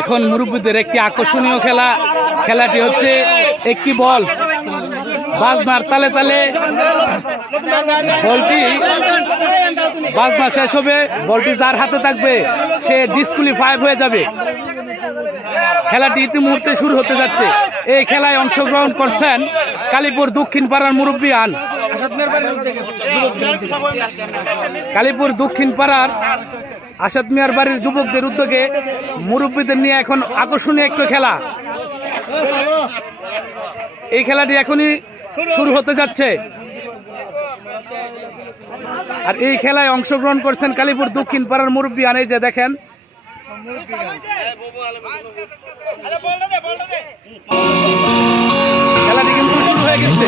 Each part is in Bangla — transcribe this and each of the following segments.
এখন মুরব্বীদের একটি আকর্ষণীয় খেলা, খেলাটি হচ্ছে একটি বল বাজনার তালে তালে বলটি বাজনা শেষ হবে, বলটি যার হাতে থাকবে সে ডিসকুয়ালিফাই হয়ে যাবে। খেলাটি ইতিমুহূর্তে শুরু হতে যাচ্ছে। এই খেলায় অংশগ্রহণ করছেন কালীপুর দক্ষিণ পাড়ার মুরব্বিয়ান, কালীপুর দক্ষিণ পাড়ার আসাদ মিয়ার বাড়ির যুবকদের উদ্যোগে মুরব্বীদের নিয়ে এখন আকর্ষণীয় একটা খেলা। এই খেলাটি এখনই শুরু হতে যাচ্ছে। আর এই খেলায় অংশগ্রহণ করছেন কালীপুর দক্ষিণ পাড়ার মুরব্বিয়ান। এই যে দেখেন, খেলাটি কিন্তু শুরু হয়ে গেছে।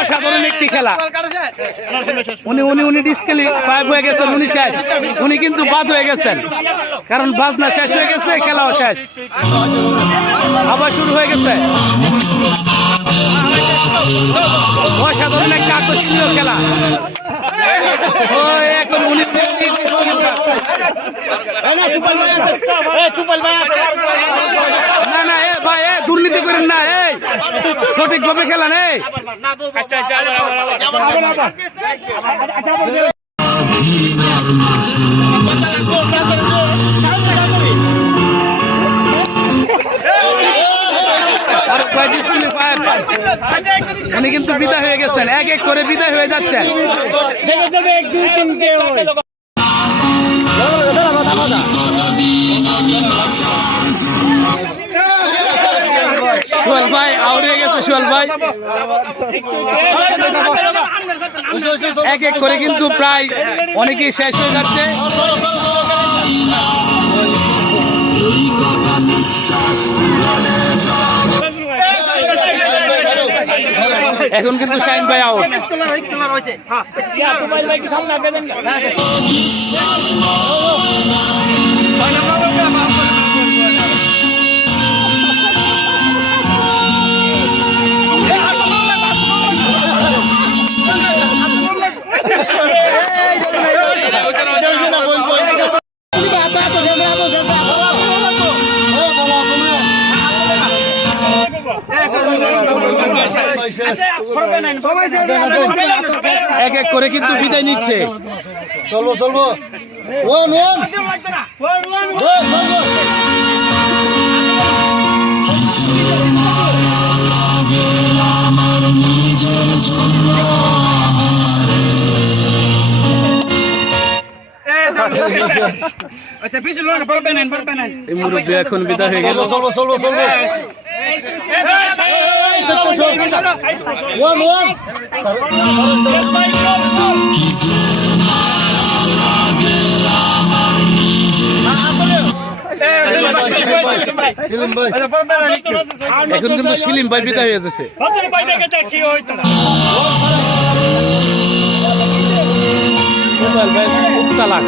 অসাধারণ একটি খেলা। উনি ডিসকুয়ালিফাই হয়ে গেছেন, উনি শেষ, উনি কিন্তু বাদ হয়ে গেছেন, কারণ বাজনা শেষ হয়ে গেছে, খেলাও শেষ। আবার শুরু হয়ে গেছে। অসাধারণ একটা আকর্ষণীয় খেলা। এখন উনি না না এ ভাই দুর্নীতি করেন না, এই সঠিকভাবে খেলা নেই। উনি কিন্তু বিদায় হয়ে গেছেন, এক এক করে বিদায় হয়ে যাচ্ছেন। সোহেল ভাই আউট হয়ে গেছে, সোহেল ভাই এক এক করে কিন্তু প্রায় অনেকেই শেষ হয়ে যাচ্ছে। এখন কিন্তু শাহিন ভাই আউট। এক এক করে কিন্তু বিদায় নিচ্ছে। চলবো চলবো এই মুরব্বী এখন বিদায় হয়ে গেল। চলবো চলবো চলবো এখন কিন্তু সেলিম ভাই বিদায় হয়ে যাচ্ছে। খুব চালাক।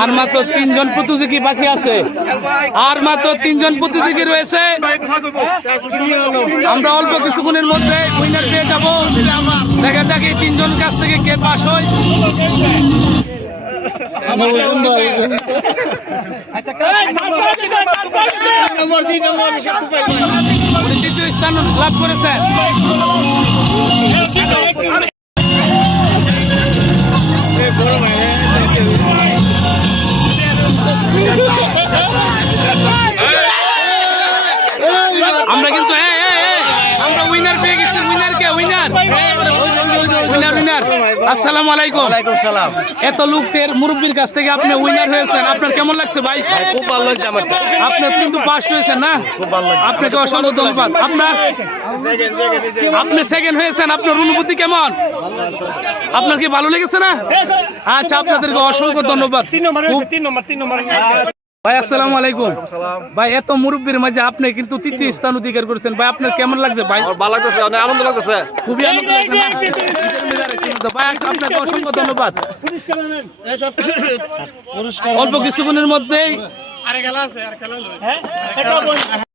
আর মাত্র 3 জন প্রতিযোগী বাকি আছে, আর মাত্র 3 জন প্রতিযোগী রয়েছে। আমরা অল্প কিছুক্ষণের মধ্যে উইনার পেয়ে যাব। দেখা যাক এই 3 জন কাছ থেকে কে পাস হয়। দ্বিতীয় স্থান লাভ করেছেন। আমরা কিন্তু আমরা উইনার পেয়ে গেছি। উইনার কে? উইনার উইনার উইনার আসসালামু আলাইকুম। ওয়ালাইকুম সালাম। এত লোকের মুরব্বীর কাছ থেকে আপনি উইনার হয়েছেন, আপনার কেমন লাগছে ভাই? খুব ভালো লাগছে আমারটা। আপনি কিন্তু ফার্স্ট হয়েছেন না? খুব ভালো লাগছে। আপনাকে অসংখ্য ধন্যবাদ। আপনি সেকেন্ড হয়েছেন, আপনার অনুভূতি কেমন? আপনার কি ভালো লেগেছে না? আচ্ছা, আপনাদেরকে অসংখ্য ধন্যবাদ। ভাই আসসালামু আলাইকুম। ভাই এত মুরব্বীর মাঝে আপনি কিন্তু তৃতীয় স্থান অধিকার করেছেন, ভাই আপনার কেমন লাগছে ভাই? ভালো লাগতেছে, অনেক আনন্দ লাগতেছে। খুবই আনন্দ লাগছে না? ভাই আপনাকে অসংখ্য ধন্যবাদ। অল্প কিছুক্ষণের মধ্যেই